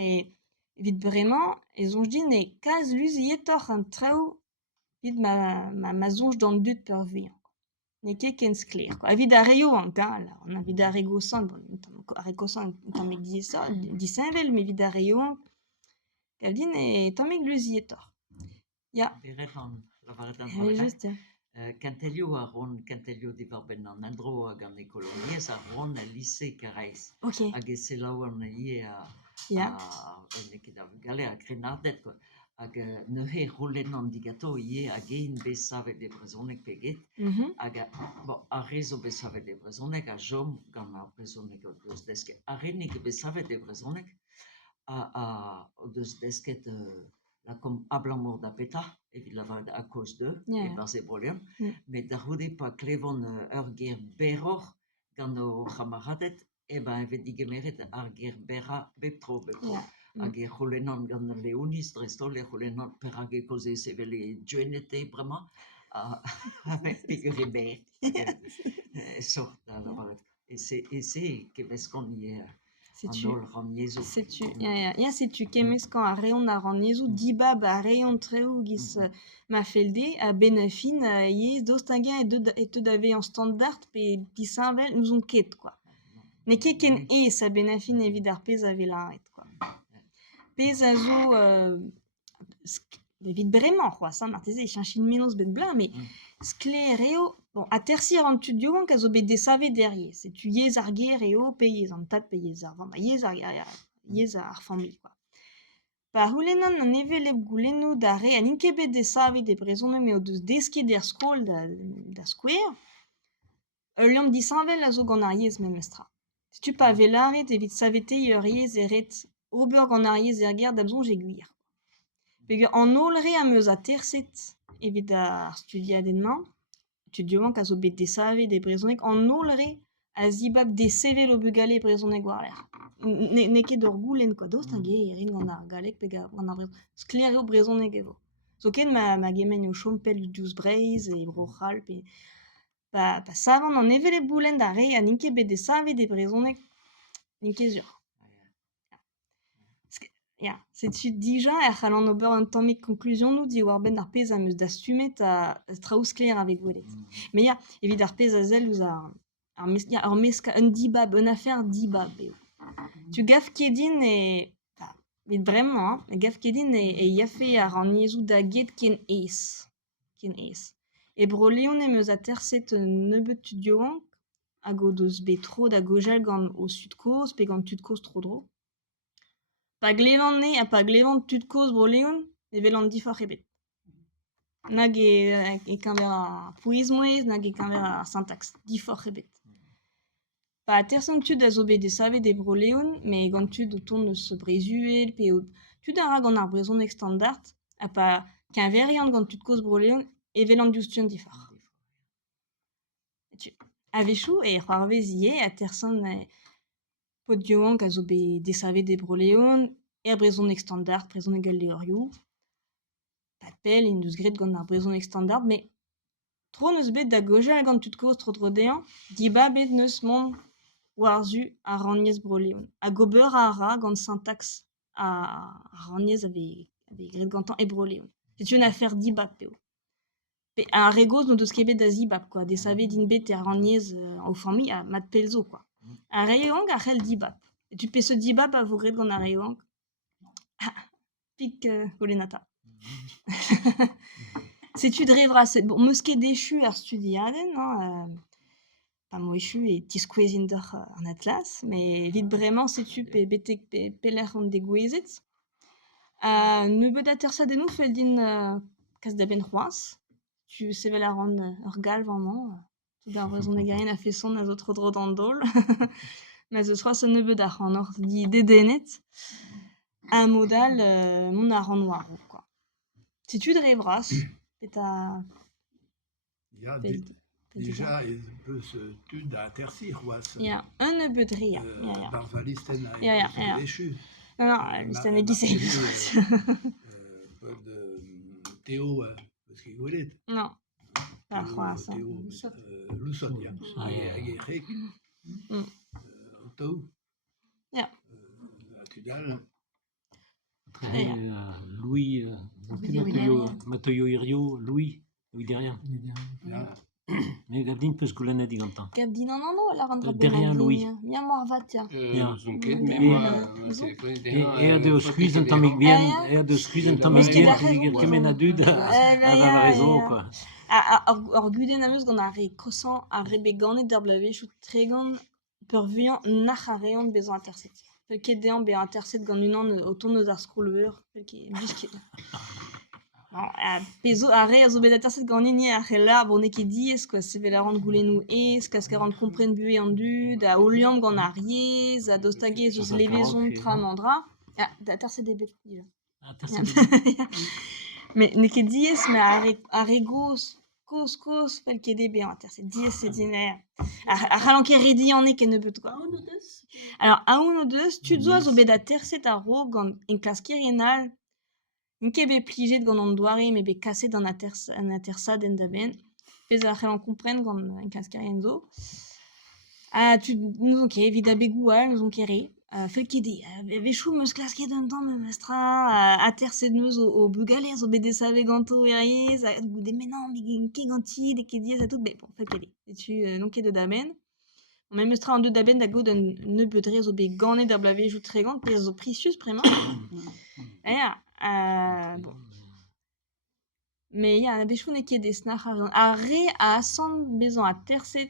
mais vite vraiment, ils ont dit, ne kaz lusiettor un trao, vite ma zonge dans le but per vie. Ne ket ken skler, quoi. Avid a reo là, on a vid a regosan, bon, a regosan, tamek disenvel, mais vid a reo, kavdin e tamek lusiettor. Ya. Beretan, lavaretan Mais juste, Cantelio a ron, Cantelio di Varben en andro hag an ekoloniez a ron a lycée Carrez. ok, Hag e selaou an ie ya. ne ket a gale a Grenardet, quoi. Hag neuhe rolen an digato ie hag ein besavet de brezonek peget. Hag bon, a rezo besavet de brezonek, a jom gant a brezonek o deus desket. A renik besavet de brezonek, o deus desket la comme ablamor da peta, evit lavad a cause de, Ja, e ja. barze brolion, met da roude pa klevon ur ger beror gant o chamaradet, e ben evet digemeret ar ger bera beptro beptro. Ja. Hag e c'holennan gant leonis drestol e c'holennan per hag e koze sevele djuenete bremañ, avec pigur e ber, sort da lavaret. E se keveskon ie an Sais-tu, ol ramiezo. sais-tu, ya sais-tu kemes quand a reon a ranezou dibab a reon treo gis ma felde a benafin yez dostingen et te d'ave en standard pe disinvel nous on ket quoi. Ne ket ken sa benafin evit ar pez a velaret quoi. Pez a zo evit bremañ quoi, ça marteze chanchin menos bet bla mais sklereo bon a tersier an tu diogan ka zo bet desave derrière c'est tu yez ar ger eo pe yez an tat pe yez ar vama yez ar familh quoi. Pa houlenan an evelep goulenno da re an inke bet desave de brezonne me o deus deske der skol da skouer ur liam disanvel a zo gant ar yez memestra. Si tu pa velaret evit savete ur yez eret ober gant ar yez er ger da bzonj e gwir. Peogwir an olre am eus a terset evit ar studiadenmañ, studioan ka zo bet desave de brezhoneg an olre a zibab desevel o bugale brezhoneg war ler. Ne ket ur goulenn quoi, dost hag erin gant ar galek pe gant ar brezhoneg. Skler eo brezhoneg evo. Zo ken ma gemen eo chompel diouz breiz e brochal pe pa savan an evelep goulenn da re an inke bet desave de brezhoneg n'inke sur. Ya, setu dija c'hallan ober un tammig konkluzion nou di war ben ar pez am eus da stumet a traoù skler avek gwelet. Me ya, evit ar pez a zel ouz ar meska, un dibab, un afer dibab eo. Tu gaf kedin bet bremañ, gaf kedin e yafe ar an yezou da get ken ez. E broleon em eus a terset nebeut tudioan hag o deus bet tro da gojal gant o sud-koz pe gant tud-koz tro dro. Pa glevan ne a pa glevan tud-koz broleon evel an difor ebet. Nag e kanver a pouizmoez, nag e kanver a syntax, difor ebet. Pa terson tud a zo bet desave de broleon, me gant tud o ton eus brezuel, pe tud a ra gant ar brezhoneg standard, a pa kanverian gant tud-koz broleon, evel an diouztion difor. A vechou e c'hoarvez ie a terson pot dioan ka zo bet desave de broleon, brezhoneg standard, brezhoneg al levrioù, pat pel, in deus gret gant ar brezhoneg standard, me tro neus bet da gojal gant tud-koz tro dro-dean, diba bet neus mont war-zu a raniez broleon. A gober a ra gant syntax a raniez ave gret gantañ e broleon. C'est une affaire dibab peo. Pe a regoz no deus ket bet da zibab, quoi, desave din bet e raniez o familh a mat pel zo, quoi. A reoank a c'hell dibab. Et tu pe se dibab a vo gret gant a reoank. Pik golenata. Setu drevras, bon, meus ket dechu ar studiadenn, pa moechu e tiskouezin d'oc'h an atlas, me vit bremañ setu pe betek pelec'h an degouezet. Nebeut a tersadennoù fell din kas da ben c'hoaz. Tu sevel a ran ur galv amañ, tout ar brezhoneg a fe son a zo tro dro d'an daol. Ma zeus c'hoaz un nebeut ar ran oc'h di dedennet. A modal mont a ran war quoi. Setu drevras, peta... Ya, déjà, il peut se tud à terci, c'hoaz. Ya, un nebeut ria. Barvalisten a Ya. échu. Non, listen e gise. Théo, parce qu'il gwelet. Non, pas c'hoaz. Théo, Lousson, ya. Hag e c'hek. Tau. Ya. A tudal, Louis, Matoyo Irio, Louis derrière. Mais Gabdin peut se gouler dit comme ça. Gabdin, non, la rendre Derrière Louis. Bien Morvatia. Et à deux excuses, un tamik bien, et à deux excuses, un tamik bien, qui mène à deux, à la raison, quoi. Arguden amus gant a re kosan a re beganet d'ar blavechou tregan pervuant nacharean bezo interset. Pel ket dean be interset gant unan o ton eus ar skrolveur, pel ket bisket. Pezo a re a zo bet interset gant eni ar c'hella bon ket diez, quoi, sevel a rand goulennou ez, kask a rand kompren bue an dud, a oliam gant ar yez, a dostage eus levezon tram an dra. Interset e bet déjà. Mais ne ket diez, mais a re Cos, fel ket ebe an interset diez c'est diner. A c'hallan ket redi an ket ne beut quoi. Alors, a un o deus, tu zo a zo bet a terset a ro gant en klas kirienal, n ket be plijet gant an doare, me be kaset an atersad en da ben. Pez a c'hallan kompren gant en klas kirien zo. Nous on ket evit a begoual, nous on ket re. Fel ket vechou meus klas ket un tamm mestra a terset meus o bugaler zo bet desave ganto eriez, a goude menan me ket ganti, de ket diez a tout, bon, fel ket tu non ket de daben. Men mestra an deud daben da gaud un ne beudre zo bet ganet d'ar blavechou tregant, pe zo pricius premañ. Bon. Mais a vechou ne ket des snach a re a asan bezañ a terset